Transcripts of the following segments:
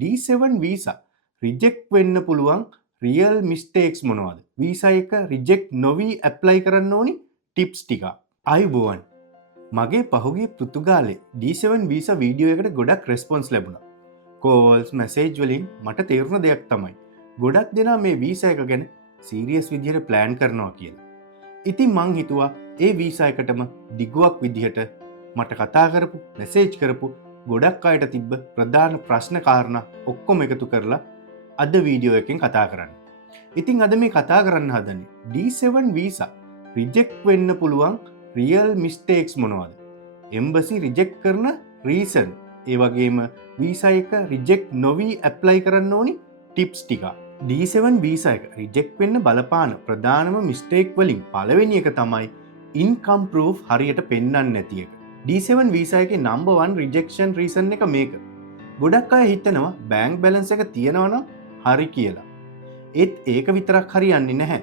D7 visa reject වෙන්න පුළුවන් real mistakes මොනවද? වීසා එක රිජෙක්ට් නොවි ඇප්ලයි කරන්න ඕනි ටිප්ස් ටික. අයුබෝවන්. මගේ පහුගිය පෘතුගාලේ D7 වීසා වීඩියෝ එකට ගොඩක් රෙස්පොන්ස් ලැබුණා. කෝල්ස් මැසේජ් වලින් මට තේරුණ දෙයක් තමයි ගොඩක් දෙනා මේ වීසා එක ගැන සීරියස් විදිහට ප්ලෑන් කරනවා කියලා. ඉතින් මං හිතුවා ඒ වීසා එකටම දිගුවක් විදිහට මට කතා කරපු මැසේජ් කරපු ගොඩක් අයට තිබ්බ ප්‍රධාන ප්‍රශ්න කාරණා ඔක්කොම එකතු කරලා අද වීඩියෝ එකෙන් කතා කරන්න. ඉතින් අද මේ කතා කරන්න හදන්නේ D7 වීසා රිජෙක්ට් වෙන්න පුළුවන් රියල් මිස්ටේක්ස් මොනවද? එම්බසි රිජෙක්ට් කරන රීසන්, ඒ වගේම වීසා එක රිජෙක්ට් නොවි ඇප්ලයි කරන්න ඕනි ටිප්ස් ටික. D7 වීසා එක රිජෙක්ට් වෙන්න බලපාන ප්‍රධානම මිස්ටේක් වලින් පළවෙනි එක තමයි ඉන්කම් ප්‍රූෆ් හරියට පෙන්වන්නේ නැති එක. D7 වීසා එකේ number 1 රිජෙක්ෂන් රීසන් එක මේක. ගොඩක් අය හිතනවා බැංක් බැලන්ස් එක තියෙනවා නම් හරි කියලා. ඒත් ඒක විතරක් හරියන්නේ නැහැ.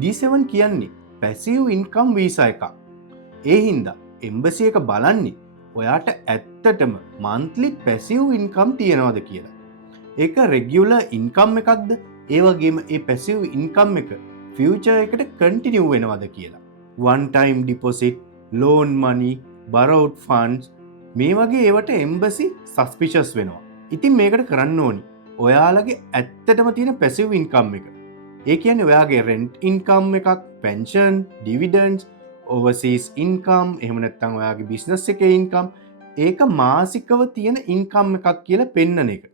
D7 කියන්නේ පැසිව් ඉන්කම් වීසා එකක්. ඒ හින්දා එම්බසි එක බලන්නේ ඔයාට ඇත්තටම මන්ත්ලි පැසිව් ඉන්කම් තියෙනවද කියලා. ඒක රෙගියුලර් ඉන්කම් එකක්ද? ඒ වගේම ඒ පැසිව් ඉන්කම් එක ෆියුචර් එකට කන්ටිනියු වෙනවද කියලා. one time deposit, loan money, borrowed funds මේ වගේ ඒවට එම්බසි සස්පිෂස් වෙනවා. ඉතින් මේකට කරන්න ඕනි ඔයාලගේ ඇත්තටම තියෙන පැසිව් ඉන්කම් එක. ඒ කියන්නේ ඔයාගේ රෙන්ට් ඉන්කම් එකක්, පෙන්ෂන්, ඩිවිඩන්ඩ්ස්, ඕවර්සීස් ඉන්කම්, එහෙම නැත්නම් ඔයාගේ බිස්නස් එකේ ඉන්කම්, ඒක මාසිකව තියෙන ඉන්කම් එකක් කියලා පෙන්නන එක.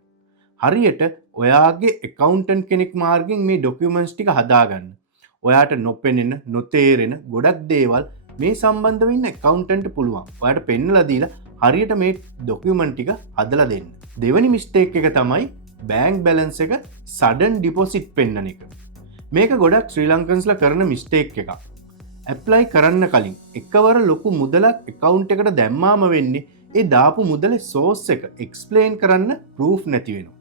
හරියට ඔයාගේ accountant කෙනෙක් මාර්ගෙන් මේ documents ටික හදාගන්න. ඔයාට නොපෙනෙන, නොතේරෙන ගොඩක් දේවල් මේ සම්බන්ධව ඉන්න accountant පුළුවන් ඔයාට පෙන්නලා දීලා හරියට මේ document ටික හදලා දෙන්න. දෙවෙනි mistake එක තමයි bank balance එක sudden deposit පෙන්නන එක. මේක ගොඩක් ශ්‍රී ලංකන්ස්ලා කරන mistake එකක්. apply කරන්න කලින් එකවර ලොකු මුදලක් account එකට දැම්මාම වෙන්නේ ඒ දාපු මුදලේ source එක explain කරන්න proof නැති වෙනවා.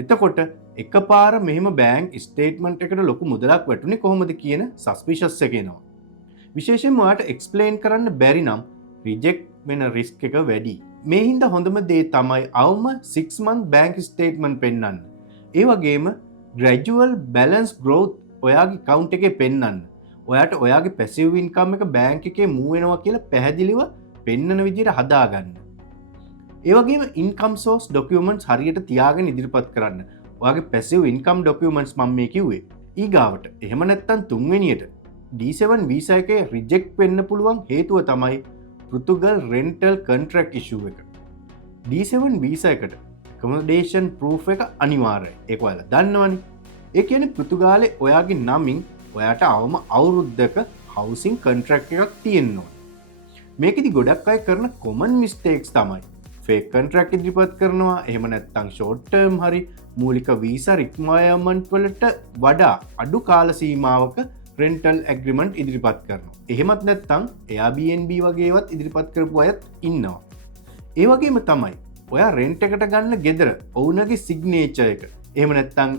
එතකොට එකපාර මෙහෙම බැංක් ස්ටේට්මන්ට් එකට ලොකු මුදලක් වැටුනේ කොහොමද කියන සස්පිෂස් එක එනවා. විශේෂයෙන්ම ඔයාලට එක්ස්ප්ලেইন කරන්න බැරි නම් රිජෙක්ට් වෙන රිස්ක් එක වැඩි. මේ හින්දා හොඳම දේ තමයි අවම 6 month බැංක් ස්ටේට්මන්ට් පෙන්නන්න. ඒ වගේම gradual balance growth ඔයාගේ account එකේ පෙන්නන්න. ඔයාට ඔයාගේ passive income එක බැංක් එකේ move වෙනවා කියලා පැහැදිලිව පෙන්නන විදිහට හදාගන්න. ඒ වගේම ඉන්කම් සෝස් ඩොකියුමන්ට්ස් හරියට තියාගෙන ඉදිරිපත් කරන්න. ඔයාගේ පැසිව් ඉන්කම් ඩොකියුමන්ට්ස් මම මේ කිව්වේ. ඊගාවට එහෙම නැත්නම් තුන්වෙනියට D7 වීසා එකේ රිජෙක්ට් වෙන්න පුළුවන් හේතුව තමයි පෘතුගල් රෙන්ටල් කොන්ට්‍රැක්ට් ඉෂුව එක. D7 වීසා එකට accommodation proof එක අනිවාර්යයි. ඒක ඔයාලා දන්නවනේ. ඒ කියන්නේ පෘතුගාලේ ඔයාගේ නමින් ඔයාට අවම අවුරුද්දක housing contract එකක් තියෙන්න ඕනේ. මේකෙදි ගොඩක් අය කරන common mistakes තමයි ෆේක් කොන්ට්‍රැක්ට් ඉදිරිපත් කරනවා, එහෙම නැත්නම් ෂෝට් ටර්ම් හරි මූලික වීසා රික්වයර්මන්ට් වලට වඩා අඩු කාල සීමාවක රෙන්ටල් ඇග්‍රීමන්ට් ඉදිරිපත් කරනවා. එහෙමත් නැත්නම් Airbnb වගේ ඒවත් ඉදිරිපත් කරපු අයත් ඉන්නවා. ඒ වගේම තමයි ඔයා රෙන්ට් එකට ගන්න ගෙදර ඔවුනගේ සිග්නේචර් එක, එහෙම නැත්නම්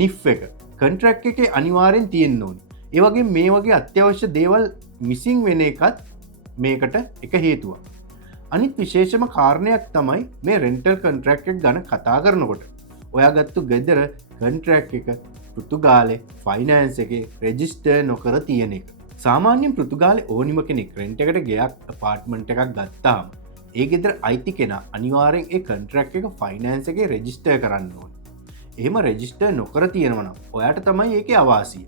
NIF එක කොන්ට්‍රැක්ට් එකේ අනිවාර්යෙන් තියෙන්න ඕනේ. ඒ වගේ මේ වගේ අත්‍යවශ්‍ය දේවල් මිසින් වෙන එකත් මේකට එක හේතුවක්. අනිත් විශේෂම කාරණයක් තමයි මේ රෙන්ටල් කොන්ට්‍රැක්ට් එක ගැන කතා කරනකොට ඔයා ගත්තු ගෙදර කොන්ට්‍රැක්ට් එක පෘතුගාලේ ෆයිනෑන්ස් එකේ රෙජිස්ටර් නොකර තියෙන එක. සාමාන්‍යයෙන් පෘතුගාලේ ඕනිම කෙනෙක් රෙන්ට් එකට ගෙයක් අපාර්ට්මන්ට් එකක් ගත්තාම ඒ ගෙදර අයිති කෙනා අනිවාර්යෙන් ඒ කොන්ට්‍රැක්ට් එක ෆයිනෑන්ස් එකේ රෙජිස්ටර් කරන්න ඕනේ. එහෙම රෙජිස්ටර් නොකර තියෙනවා නම් ඔයාට තමයි ඒකේ අවාසිය.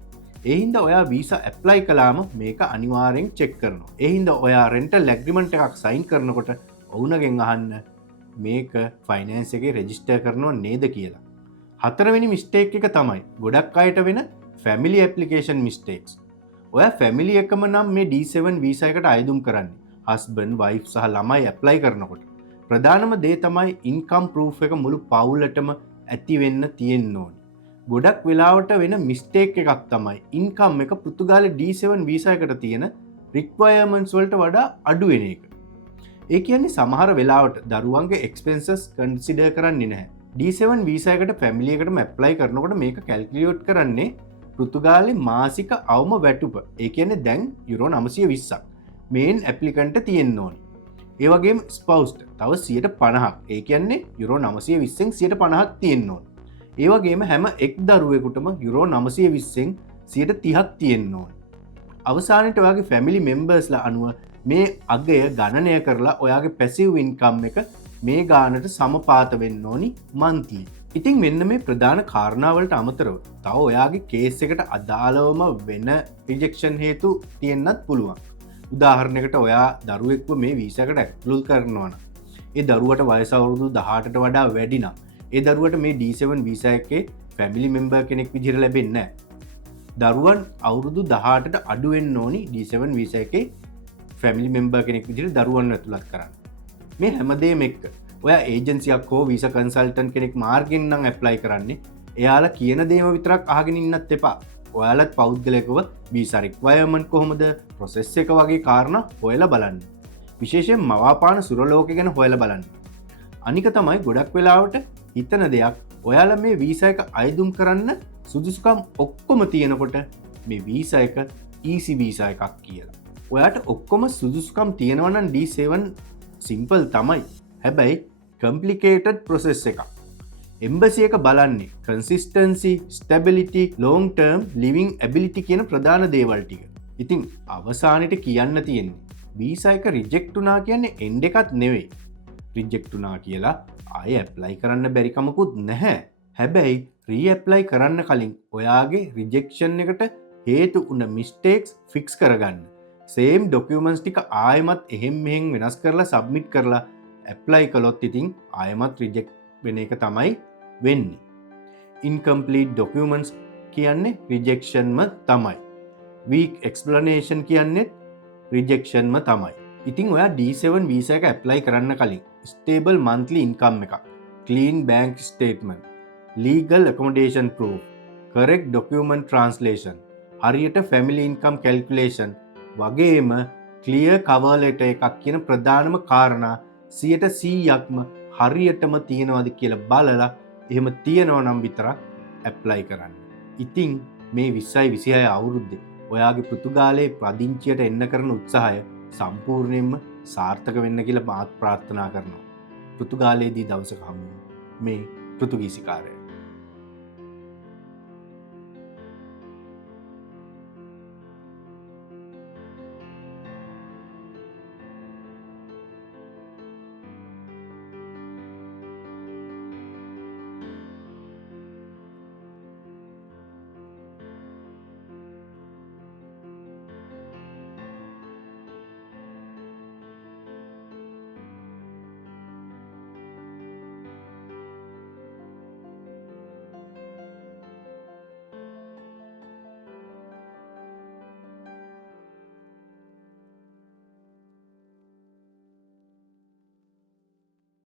ඒ හින්දා ඔයා වීසා ඇප්ලයි කළාම මේක අනිවාර්යෙන් චෙක් කරනවා. ඒ හින්දා ඔයා රෙන්ටල් ඇග්‍රීමන්ට් එකක් සයින් කරනකොට ඔවුනගෙන් අහන්න මේක ෆයිනෑන්ස් එකේ රෙජිස්ටර් කරනව නේද කියලා. හතරවෙනි මිස්ටේක් එක තමයි ගොඩක් අයට වෙන ෆැමිලි ඇප්ලිකේෂන් මිස්ටේක්ස්. ඔයා ෆැමිලි එකම නම් මේ D7 වීසා එකට අයදුම් කරන්නේ. හස්බන්ඩ්, වයිෆ් සහ ළමයි ඇප්ලයි කරනකොට. ප්‍රධානම දේ තමයි ඉන්කම් ප්‍රූෆ් එක මුළු පවුලටම ඇති වෙන්න තියෙන්න ඕනේ. ගොඩක් වෙලාවට වෙන මිස්ටේක් එකක් තමයි ඉන්කම් එක පෘතුගාලේ D7 වීසා එකට තියෙන රික්වයර්මන්ට්ස් වලට වඩා අඩු වෙන එක. ඒ කියන්නේ සමහර වෙලාවට දරුවන්ගේ එක්ස්පෙන්සස් කන්සිඩර් කරන්නේ නැහැ. D7 වීසා එකට ෆැමිලි එකටම ඇප්ලයි කරනකොට මේක කැල්කියුලේට් කරන්නේ පෘතුගාලේ මාසික අවම වැටුප. ඒ කියන්නේ දැන් යුරෝ 920ක් මේන් ඇප්ලිකන්ට් තියෙන්න ඕනේ. ඒ වගේම ස්පවස්ට තව 50%ක් ඒ කියන්නේ යුරෝ 920න් 50%ක් තියෙන්න ඕන. ඒ වගේම හැම එක් දරුවෙකුටම යුරෝ 920න් 30ක් තියෙන්න ඕන. අවසානයට ඔයාගේ ෆැමිලි මෙම්බර්ස්ලා අනුව මේ අගය ගණනය කරලා ඔයාගේ පැසිව් ඉන්කම් එක මේ ගානට සමපාත වෙන්න ඕනි මන්ත්ලි. ඉතින් මෙන්න මේ ප්‍රධාන කාරණාවලට අමතරව තව ඔයාගේ කේස් එකට අදාළවම වෙන රිජෙක්ෂන් හේතු තියෙන්නත් පුළුවන්. උදාහරණයකට ඔයා දරුවෙක්ව මේ වීසාකට ඇප්ලයි කරනවා නම් ඒ දරුවට වයස අවුරුදු 18ට වඩා වැඩි නම් ඒ දරුවට මේ D7 වීසා එකේ ෆැමිලි මෙම්බර් කෙනෙක් විදිහට ලැබෙන්නේ නැහැ. දරුවන් අවුරුදු 18ට අඩු වෙන්න ඕනි D7 වීසා එකේ ෆැමිලි මෙම්බර් කෙනෙක් විදිහට දරුවන් ඇතුළත් කරන්න. මේ හැමදේම එක්ක ඔයා ඒජන්සියක් හෝ වීසා කන්සල්ටන්ට් කෙනෙක් මාර්ගෙන් නම් ඇප්ලයි කරන්නේ එයාලා කියන දේම විතරක් අහගෙන ඉන්නත් එපා. ඔයාලත් පෞද්ගලිකව වීසා රික්වයර්මන්ට් කොහොමද ප්‍රොසෙස් එක වගේ කාරණා හොයලා බලන්න. විශේෂයෙන් මවාපාන සුරලෝක ගැන හොයලා බලන්න. අනික තමයි ගොඩක් වෙලාවට හිතන දෙයක් ඔයාලා මේ වීසා එක අයදුම් කරන්න සුදුසුකම් ඔක්කොම තියෙනකොට මේ වීසා එක ඊසි වීසා එකක් කියලා. ඔයාට ඔක්කොම සුදුසුකම් තියෙනවා නම් D7 සිම්පල් තමයි. හැබැයි කම්ප්ලිකේටඩ් ප්‍රොසෙස් එකක්. එම්බසි එක බලන්නේ consistency, stability, long term living ability කියන ප්‍රධාන දේවල් ටික. ඉතින් අවසානෙට කියන්න තියෙන්නේ වීසා එක රිජෙක්ට් වුණා කියන්නේ එන්ඩ් එකක් නෙවෙයි. රිජෙක්ට් වුණා කියලා ආයෙ ඇප්ලයි කරන්න බැරි කමකුත් නැහැ. හැබැයි රීඇප්ලයි කරන්න කලින් ඔයාගේ රිජෙක්ෂන් එකට හේතු වුණ මිස්ටේක්ස් ෆික්ස් කරගන්න. සේම් ඩොකියුමන්ට්ස් ටික ආයෙමත් එහෙම් මෙහෙම් වෙනස් කරලා සබ්මිට් කරලා ඇප්ලයි කළොත් ඉතින් ආයෙමත් රිජෙක්ට් වෙන එක තමයි වෙන්නේ. ඉන්කම්ප්ලීට් ඩොකියුමන්ට්ස් කියන්නේ රිජෙක්ෂන්ම තමයි. වීක් එක්ස්ප්ලනේෂන් කියන්නේ රිජෙක්ෂන්ම තමයි. ඉතින් ඔයා D7 වීසා එක ඇප්ලයි කරන්න කලින් ස්ටේබල් මන්ත්ලි ඉන්කම් එකක්, clean bank statement, legal accommodation proof, correct document translation, හරියට ෆැමිලි ඉන්කම් කැල්කියුලේෂන් වගේම ක්ලියර් කවර් ලෙටර් එකක් කියන ප්‍රධානම කාරණා 100%ක්ම හරියටම තියෙනවද කියලා බලලා එහෙම තියෙනවා නම් විතරක් ඇප්ලයි කරන්න. ඉතින් මේ 2026 අවුරුද්දේ ඔයාගේ පෘතුගාලයේ පදිංචියට එන්න කරන උත්සාහය සම්පූර්ණයෙන්ම සාර්ථක වෙන්න කියලා මාත් ප්‍රාර්ථනා කරනවා. පෘතුගාලයේදී දවසක හමු මේ පෘතුගීසිකාරය